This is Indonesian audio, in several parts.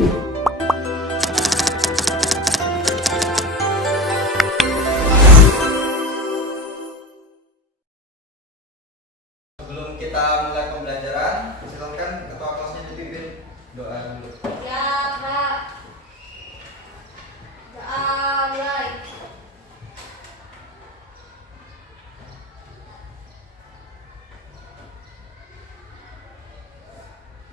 Sebelum kita mulai pembelajaran, silakan ketua kelasnya dipimpin doa dulu. Ya, Kak. Doa mulai.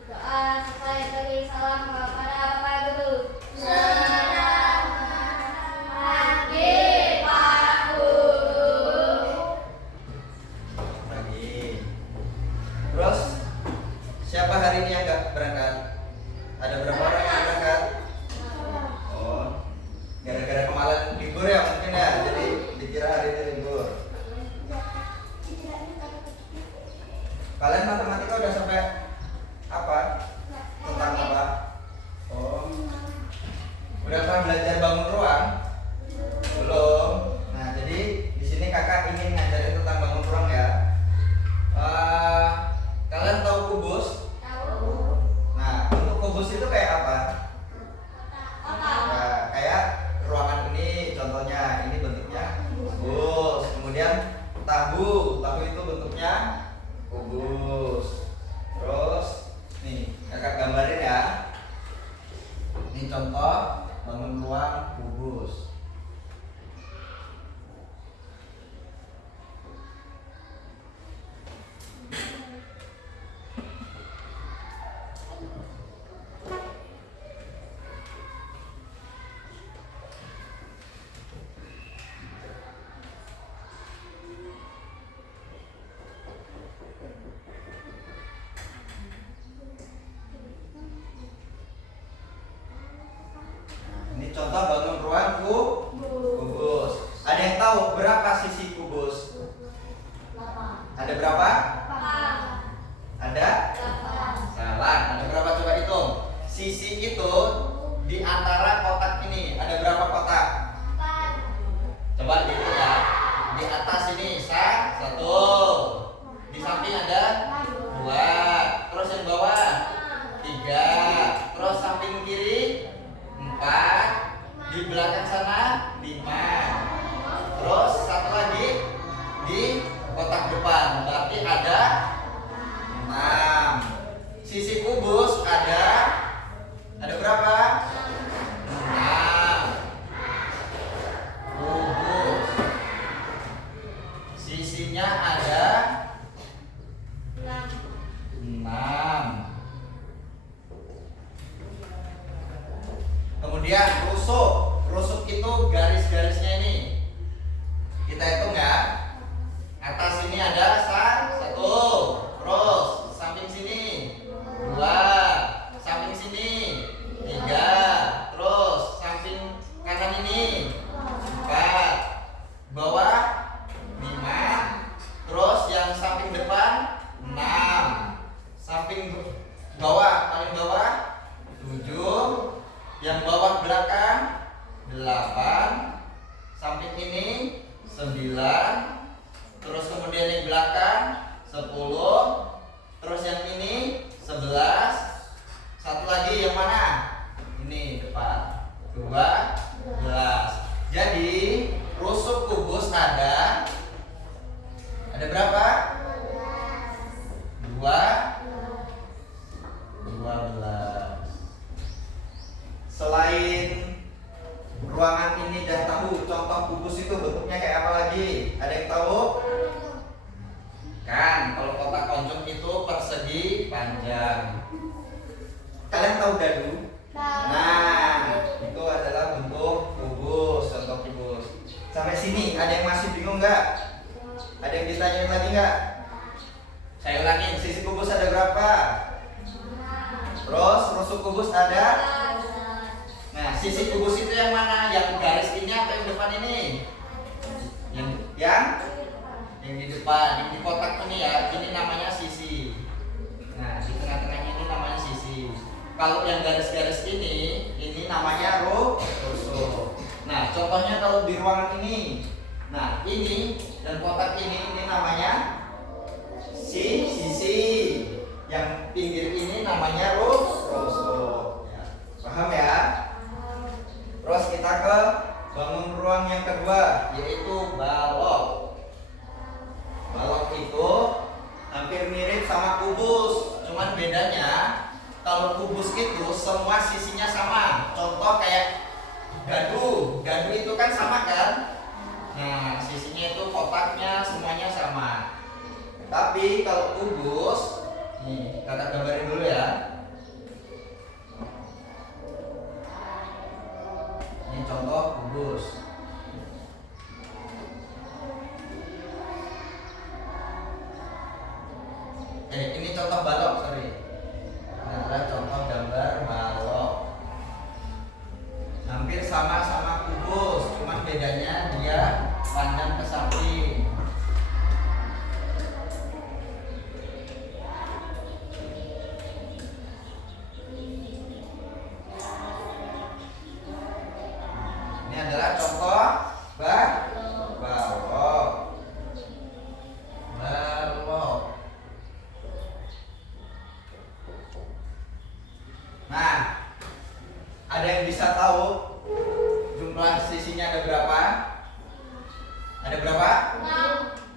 Doa selesai beri salam kepada Bapak Guru. Selamat pagi, Pak Guru. Pagi. Terus siapa hari ini yang nggak berangkat? Ada berapa orang yang berangkat? Oh, gara-gara kemarin libur ya mungkin ya, jadi dikira hari ini libur. Kalian matematika udah sampai apa? Tentang apa? Oh, udah pernah belajar bangun ruang? Belum. Nah, jadi di sini kakak ingin ngajarin tentang bangun ruang ya. Kalian tahu kubus? Tahu. Nah, untuk kubus itu kayak apa? Otak. Nah, kayak ruangan ini, contohnya ini bentuknya kubus. Kemudian tahu itu bentuknya kubus. Terus nih kakak gambarin ya. Ini contoh bangun ruang kubus. Ini contoh bangun ruang kubus. Ada yang tahu berapa sisi kubus? Ada berapa? Ada? Salah. Ada berapa coba hitung? Sisi itu di antara kotak ini ada berapa kotak? Coba dihitung ya. Di atas ini satu. Di samping ada dua. Terus yang bawah tiga. Terus samping kiri empat. Di belakang sana lima. Terus satu lagi di kotak depan. Berarti ada 6. Sisi kubus ada berapa? 6 kubus. Sisinya ada 6. Kemudian rusuk itu garis-garisnya ini kita hitung ya. Atas ini ada satu, terus samping sini 2, samping sini 3, terus samping kanan ini 4, bawah 5, terus yang samping depan 6, samping bawah paling bawah 7, yang bawah belakang 8, samping ini 9, terus kemudian yang belakang 10, terus yang ini 11, satu lagi yang mana? Ini depan 12. Jadi rusuk kubus ada berapa? 12. Selain ruangan ini dan tahu contoh kubus itu bentuknya kayak apa lagi? Ada yang tahu? Kan kalau kotak oncom itu persegi panjang. Kalian tahu dadu? Nah, itu adalah bentuk kubus, contoh kubus. Sampai sini ada yang masih bingung nggak? Ada yang ditanyain lagi nggak? Saya ulangin, sisi kubus ada berapa? Terus rusuk kubus ada? Nah, sisi kubus itu yang mana? Yang garis ini atau yang depan ini? Yang di depan, yang di kotak ini ya. Ini namanya sisi. Nah, di tengah-tengahnya ini namanya sisi. Kalau yang garis-garis ini namanya rusuk. Nah, contohnya kalau di ruangan ini. Nah, ini dan kotak ini namanya sisi. Yang pinggir ini namanya rusuk. Ya. Paham biasanya kalau kubus itu semua sisinya sama. Contoh kayak dadu itu kan sama kan? Nah, sisinya itu kotaknya semuanya sama. Tapi kalau kubus, nih kakak gambarin dulu ya. Ini contoh kubus. Ini contoh balok, sorry. Ini adalah contoh gambar balok. Hampir sama-sama kubus, cuman bedanya dia panjang ke samping. Ini adalah contoh balok. Balok. Nah, ada yang bisa tahu jumlah sisinya ada berapa? Ada berapa?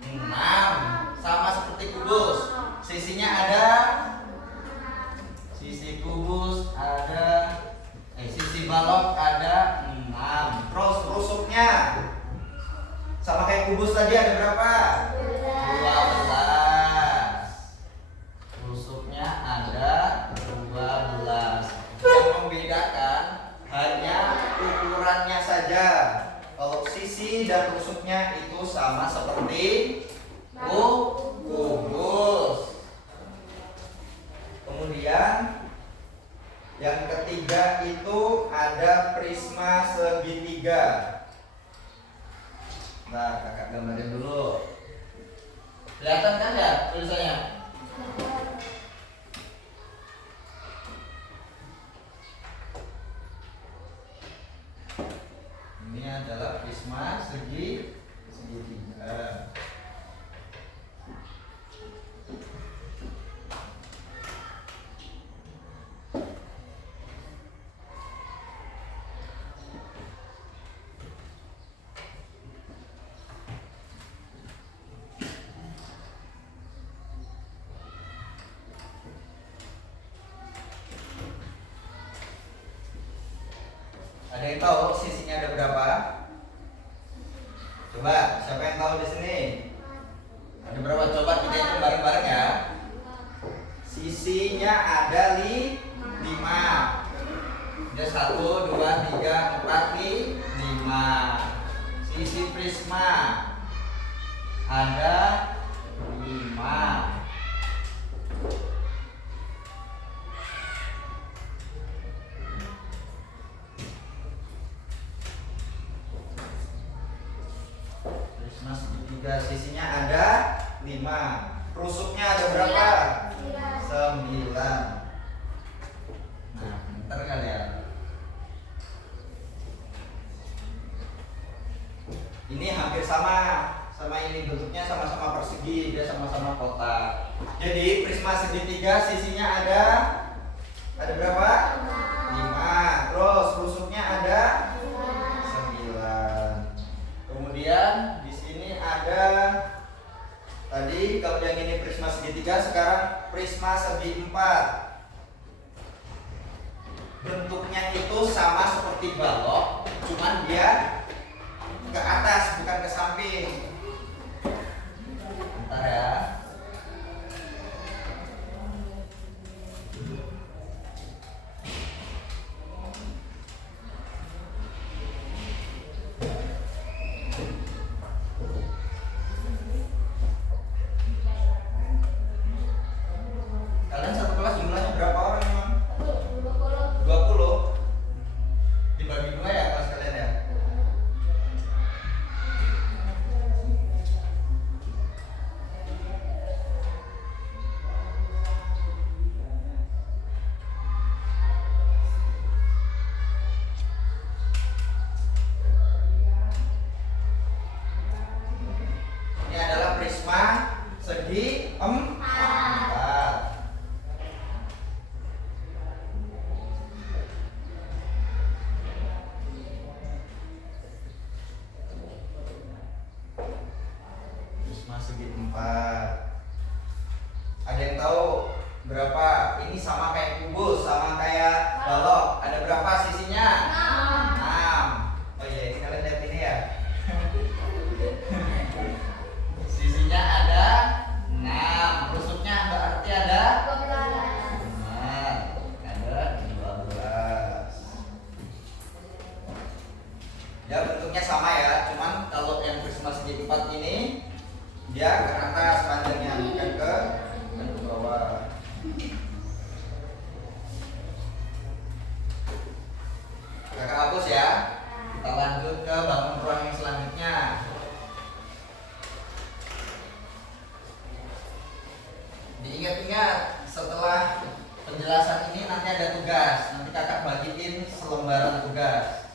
6. Sama seperti kubus. Sisinya ada, sisi kubus ada, sisi balok ada 6. Terus rusuknya sama kayak kubus tadi ada berapa? 12. Rusuknya ada 12. Yang membedakan hanya ukurannya saja. Kalau sisi dan rusuknya itu sama seperti kubus. Kemudian yang ketiga itu ada prisma segitiga. Nah, kakak gambarin dulu. Kelihatan kan ya tulisannya? Ini adalah prisma segitiga. Ada yang tahu sisinya ada berapa? Coba, siapa yang tahu di sini? Ada berapa? Coba kita hitung bareng-bareng ya. Sisinya ada 5. Ada 1, 2, 3, 4, 5. Sisi prisma ada 5. Prisma segitiga sisinya ada 5. Rusuknya ada berapa? 9. Nah, pintar kalian. Ini hampir sama ini, bentuknya sama-sama persegi, dia sama-sama kotak. Jadi prisma segitiga sisinya ada berapa? 5. Terus rusuknya ada 9. Kemudian di sini ada tadi, kalau yang ini prisma segitiga, sekarang prisma segi 4. Bentuknya itu sama seperti balok, cuman dia ke atas bukan ke samping. Bentar ya. Kalian satu kelas jumlahnya berapa orang emang? 20. 20. Dibagi 2 ini ada tugas. Nanti kakak bagiin selembaran tugas.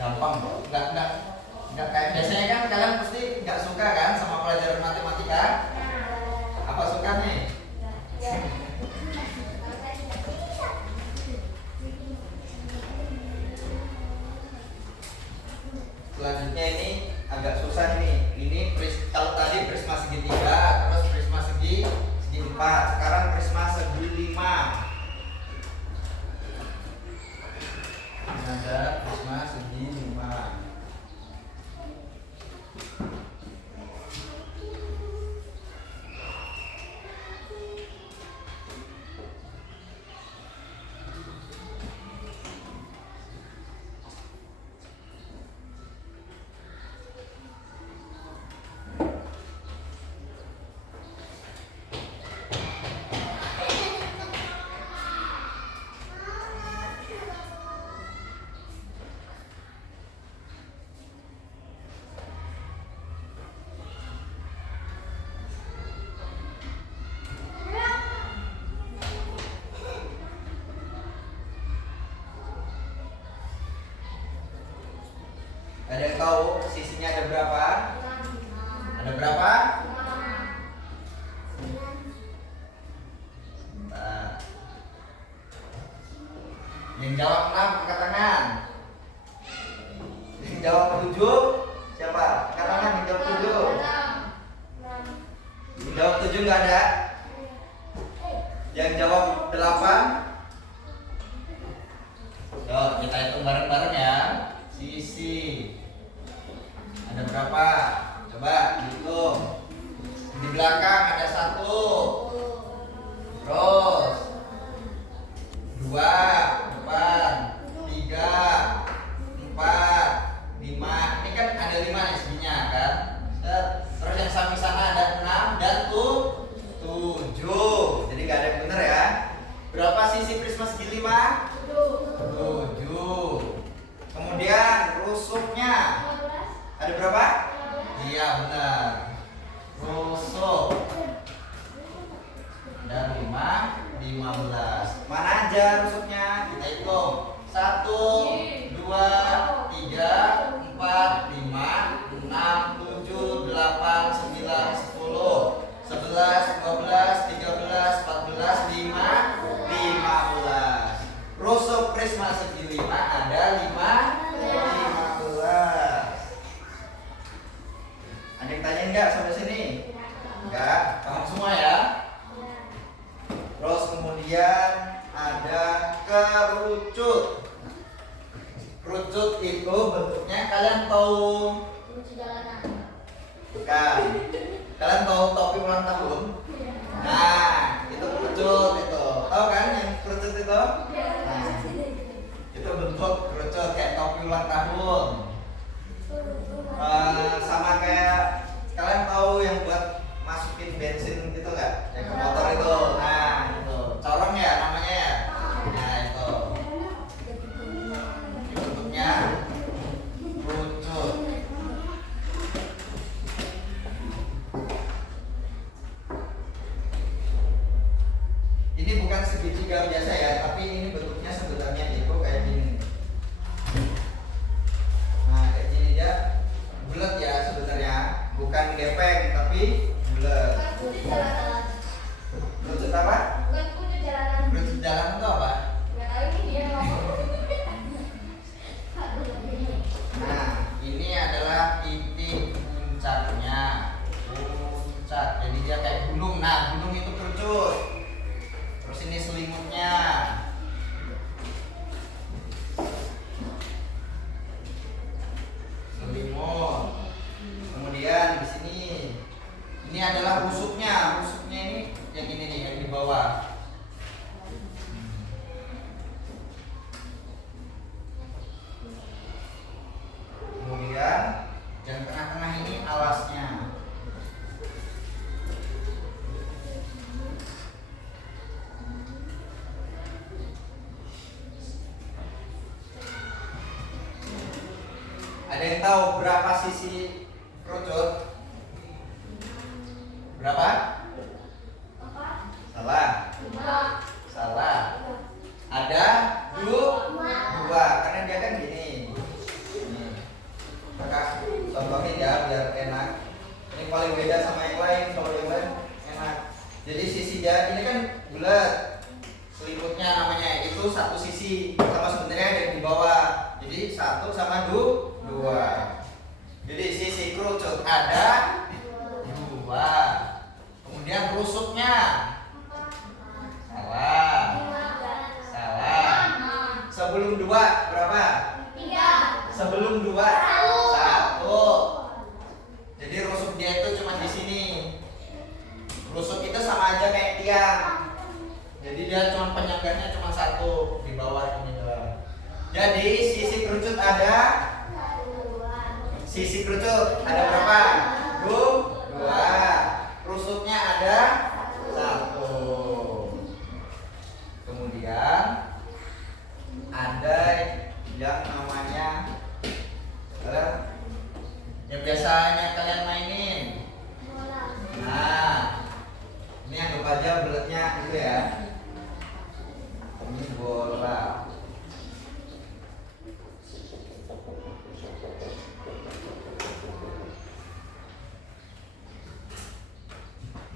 Gampang kok. Enggak kayak biasanya kan kalian pasti nggak suka kan sama pelajaran matematika? Apa suka nih? Selanjutnya ini agak susah ini. Ini kalau tadi prisma segitiga, terus prisma segi empat. Sekarang prisma segi 5. Ada prisma segi 5. Ada yang tahu sisinya ada berapa? Ada berapa? Nah. Yang jawab 6 angkat tangan. Yang jawab 7 siapa? Angkat tangan yang jawab 7. Yang jawab 7 nggak ada? Yang jawab 8? Yuk kita hitung bareng-bareng ya. Sisi ada berapa? Coba hitung. Di belakang ada 1, terus 2, depan 3, 4, 5. Ini kan ada 5 nih seginya kan. Terus yang samping sana ada 6 dan 7. Jadi nggak ada yang benar ya. Berapa sisi prisma segi 5? 7. Kemudian rusuknya ada berapa? Iya benar. Rusuk dan 15. Mana aja rusuknya? Kita hitung. 1, 2, 3, 4, 5, 6, 7, 8, 9, 10, 11, 12, 13, 14, 15. Rusuk prisma segi 5 ada 15. Ada yang tanya enggak sampai sini? Enggak, paham semua ya? Terus kemudian ada kerucut. Kerucut itu bentuknya kalian tahu? Bukan. Kalian tahu topi ulang tahun? Nah, itu kerucut itu. Tahu kan yang kerucut itu? Nah, itu bentuk kerucut kayak topi ulang tahun. Sama kayak kalian tahu yang buat masukin bensin gitu nggak? Yang ke motor itu. Nah, itu corong ya namanya ya. Nah, itu. Ini bentuknya kerucut. Ini bukan segitiga biasa ya, tapi ini bentuknya sebenarnya itu kayak gini. Nah, kayak gini dia bulat ya sebenarnya, bukan gepeng tapi bulat. Kerucut apa? Kerucut jalan itu apa? Nah, ini adalah titik puncaknya. Puncak, jadi dia kayak gunung. Nah, gunung itu kerucut. Terus ini selimutnya. Selimut. Kemudian di sini ini adalah rusuknya. Rusuknya ini yang ini nih, yang di bawah. Kemudian yang tengah-tengah ini alasnya. Ada yang tahu berapa sisi kerucut? Berapa? Salah. Salah. ada dua, karena dia kan gini. Nih, kakak contohin ya biar enak. Ini paling beda sama yang lain, kalau yang lain enak. Jadi sisi dia ini kan bulat, selimutnya namanya itu satu sisi, sama sebenarnya ada di bawah. Jadi satu sama dua. Jadi sisi kerucut ada dua. Kemudian rusuknya salah. Sebelum dua berapa? Sebelum dua satu. Jadi rusuk dia itu cuma di sini. Rusuk itu sama aja kayak tiang. Jadi dia cuma penyangganya cuma satu di bawah ini doang. Jadi sisi kerucut ada berapa? Dua. Rusuknya ada satu. Kemudian ada yang namanya yang biasanya kalian mainin. Nah, ini anggap aja bulatnya itu ya. Ini bola.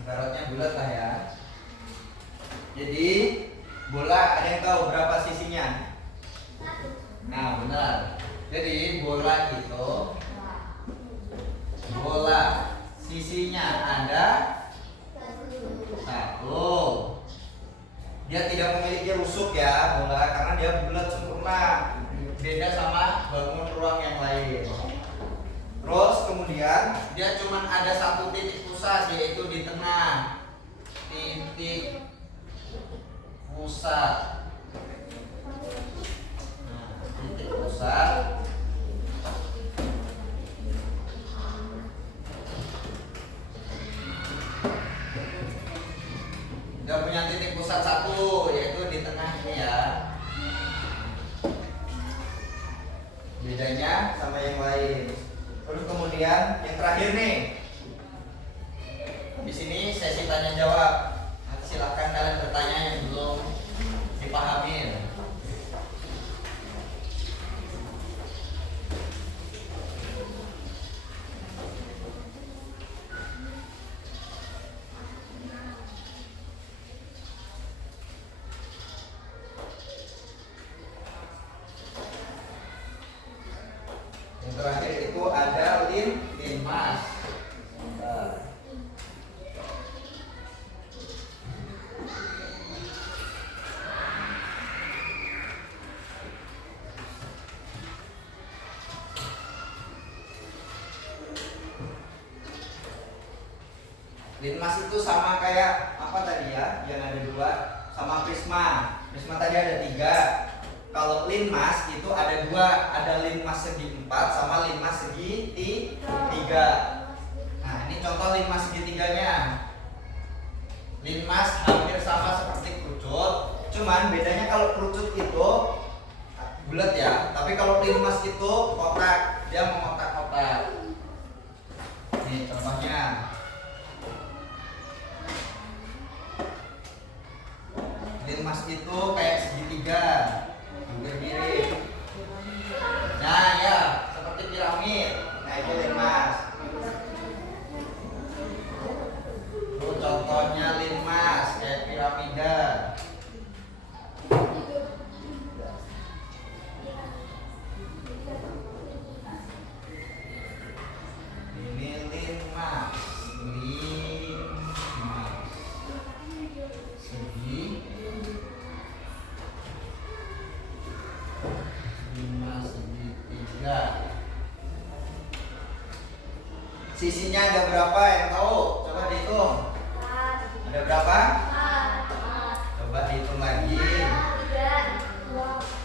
Ibaratnya bulat lah ya. Jadi bola ada yang tahu berapa sisinya? Nah benar. Jadi bola itu sisinya ada satu. Dia tidak memiliki rusuk ya bola karena dia bulat sempurna. Beda sama bangun ruang yang lain. Terus kemudian dia cuma ada satu titik pusat yaitu di tengah. Titik pusat. Nah, titik pusat. Dia punya titik pusat satu yaitu di tengah ini ya. Bedanya sama yang lain. Terus kemudian yang terakhir nih. Di sini sesi tanya jawab. Nanti silakan kalian bertanya yang belum dipahamin. Yang terakhir itu ada linmas. Linmas itu sama kayak apa tadi ya? Yang ada dua, sama prisma. Prisma tadi ada tiga. Kalau linmas itu ada dua, ada linmas segi 4 sama linmas segi 3. Nah ini contoh linmas segitiganya. Linmas hampir sama seperti kerucut, cuman bedanya kalau kerucut itu bulat ya, tapi kalau linmas itu kotak, dia mengotak-kotak. Nih contohnya. Linmas itu kayak segitiga. Mirip. Nah ya, seperti piramid. Nah itu linmas. Itu contohnya linmas kayak piramida. Ini linmas. Sisinya ada berapa yang tahu? Coba dihitung. Ada berapa? Coba dihitung lagi.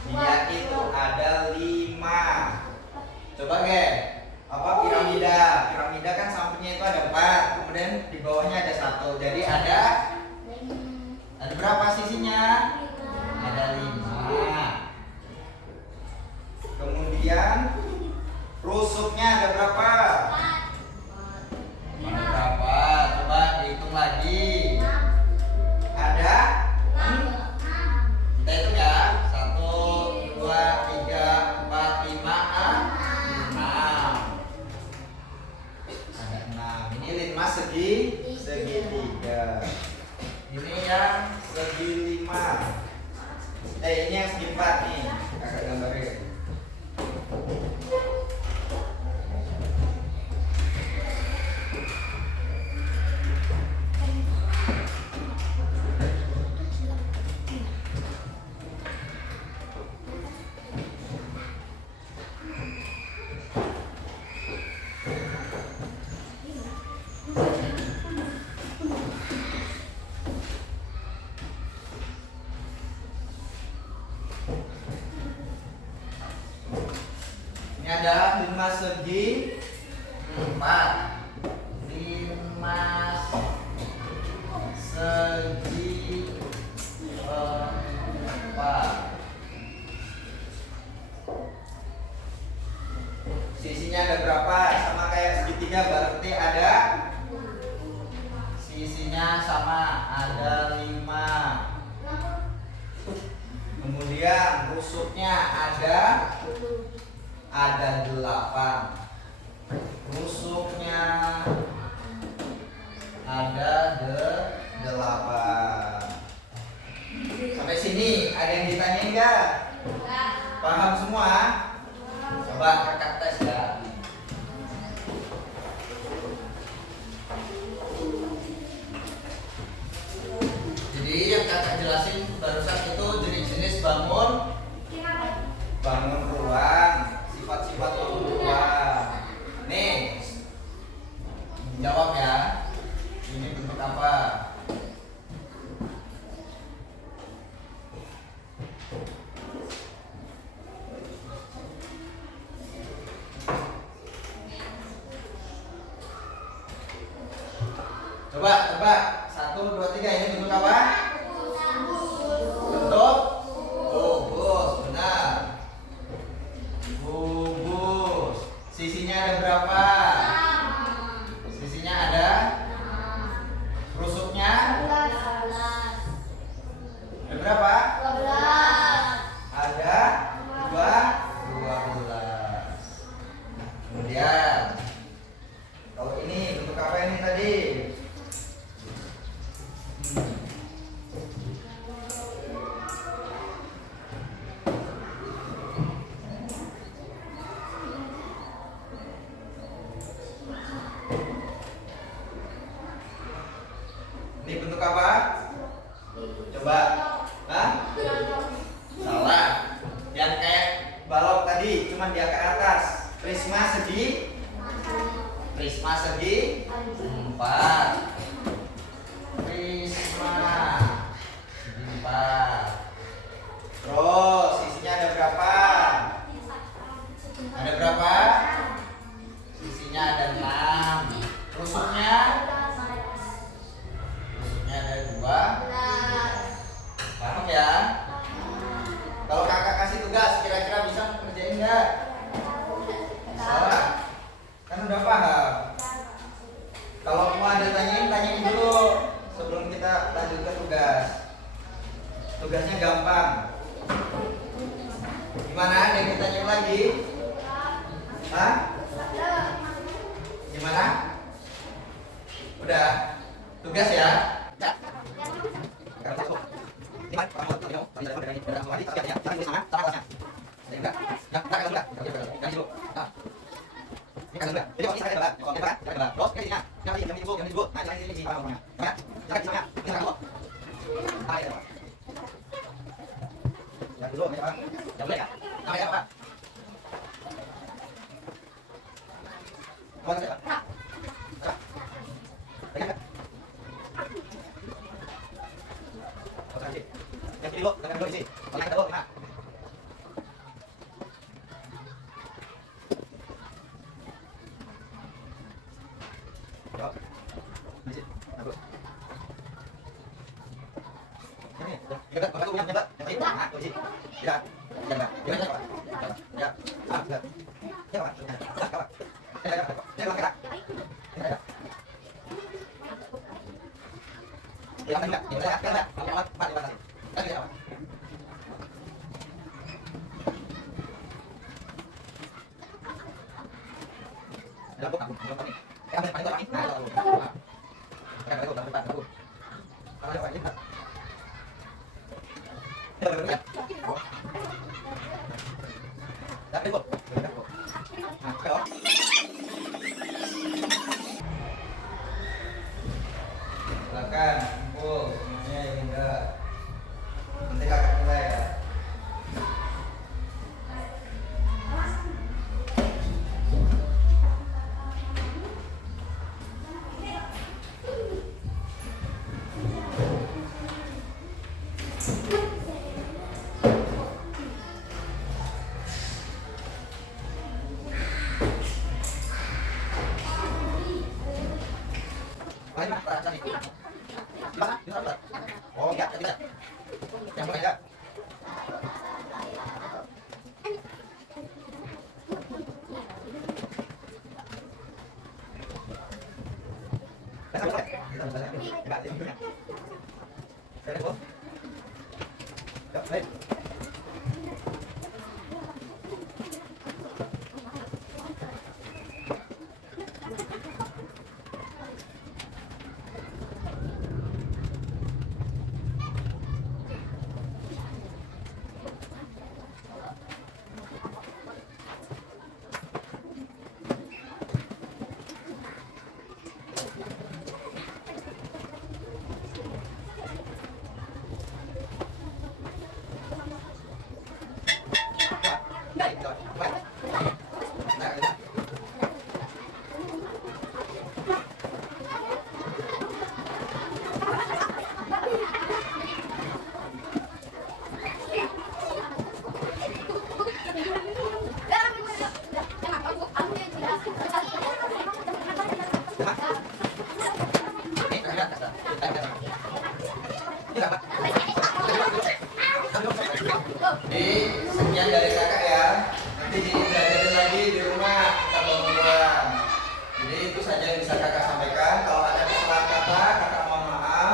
Dia itu ada 5. Coba Ge, apa piramida? Piramida kan sampingnya itu ada 4, kemudian di bawahnya ada 1. Jadi ada berapa sisinya? Ada 5. Kemudian rusuknya ada berapa? Berapa? Coba dihitung lagi. Ada 4. Ini yang segi 4 nih, kakak gambarin. Ini ada 5 segi 4. 5 segi 4. Sisinya ada berapa? Sama kayak segitiga, berarti ada sisinya sama, ada 5. Kemudian rusuknya ada 8. Rusuknya ada 8. Sampai sini ada yang ditanyain enggak? Paham semua? Coba kakak tes ya. Jadi yang kakak jelasin barusan itu jenis-jenis bangun ruang, sifat-sifat bangun ruang. Nih, jawab ya. Ini bentuk apa? Coba. 1, 2, 3. Ini bentuk apa? Bentuk kubus, benar. Kubus. Sisinya ada berapa? Sisinya ada. Rusuknya ada berapa? Ada 12. Kemudian kalau ini bentuk apa ini tadi? Ini bentuk apa? Coba. Hah? Salah. Yang kayak balok tadi, cuman dia ke atas. Prisma segi 4. Prisma segi 4. Terus sisinya ada berapa? Ada berapa? Sisinya ada 6. Rusuknya ada 2. Paham ya? Kalau kakak kasih tugas, kira-kira bisa ngerjain nggak? Salah. Kan udah paham. Kalau mau ada tanyain dulu sebelum kita lanjut ke tugas. Tugasnya gampang. Gimana? Ada yang ditanya lagi? Hah? Gimana? Udah? Tugas ya? Silakan kumpul semuanya yang enggak. Nanti kakak nilai ya. Oh iya, tidak. Yang mana enggak? Jadi sekian dari kakak ya. Nanti dipelajarin lagi di rumah kita buang. Jadi itu saja yang bisa kakak sampaikan. Kalau ada kesalahan kata, kakak mohon maaf.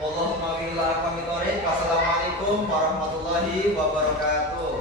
Wallahumma billahi wa Wassalamualaikum warahmatullahi wabarakatuh.